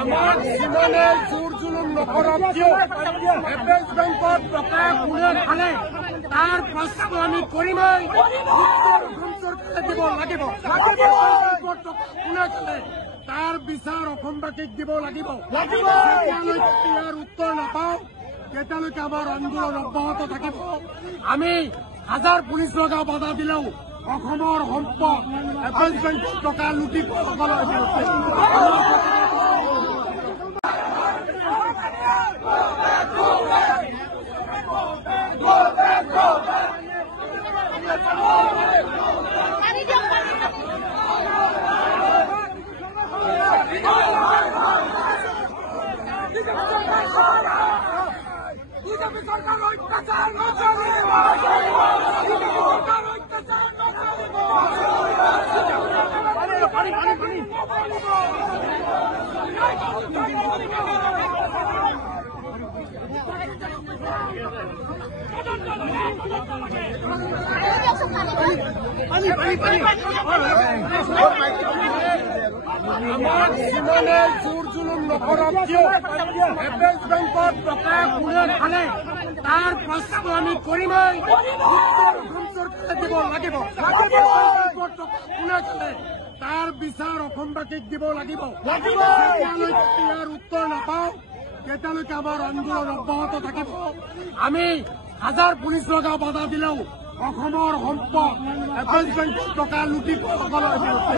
আমাৰ যিমানে জোৰ জুলুম নকৰক কিয় এপেক্স বেংকত টকা কোনে খালে তাৰ প্ৰশ্ন আমি কৰিমেই। অসম চৰকাৰে দিব লাগিব। কোনে খালে তাৰ বিচাৰ অসমবাসীক দিব লাগিব। যেতিয়ালৈকে ইয়াৰ উত্তৰ নাপাওঁ তেতিয়ালৈকে আমাৰ আন্দোলন অব্যাহত থাকিব। আমি হাজাৰ পুলিচ লগা বাধা দিলেও অসমৰ সম্পদ এপেক্স বেংকত টকা লুটি খোৱাসকলৰ বিৰুদ্ধে বিজেপি চৰকাৰ অত্যাচাৰ নচলিব। আমাৰ যিমানে জোৰ জুলুম নকৰক কিয় এপেক্স বেংকত টকা কোনে খালে তাৰ প্ৰশ্ন আমি কৰিমেই। অসম চৰকাৰে দিব লাগিব। কোনে খালে তাৰ বিচাৰ অসমবাসীক দিব লাগিব। যেতিয়ালৈকে ইয়াৰ উত্তৰ নাপাওঁ তেতিয়ালৈকে আমাৰ আন্দোলন অব্যাহত থাকিব। আমি হাজাৰ পুলিচ লগা বাধা দিলেও অসমৰ সম্পদ এপেক্স বেংকত টকা লুটি খোৱাসকলৰ বিৰুদ্ধে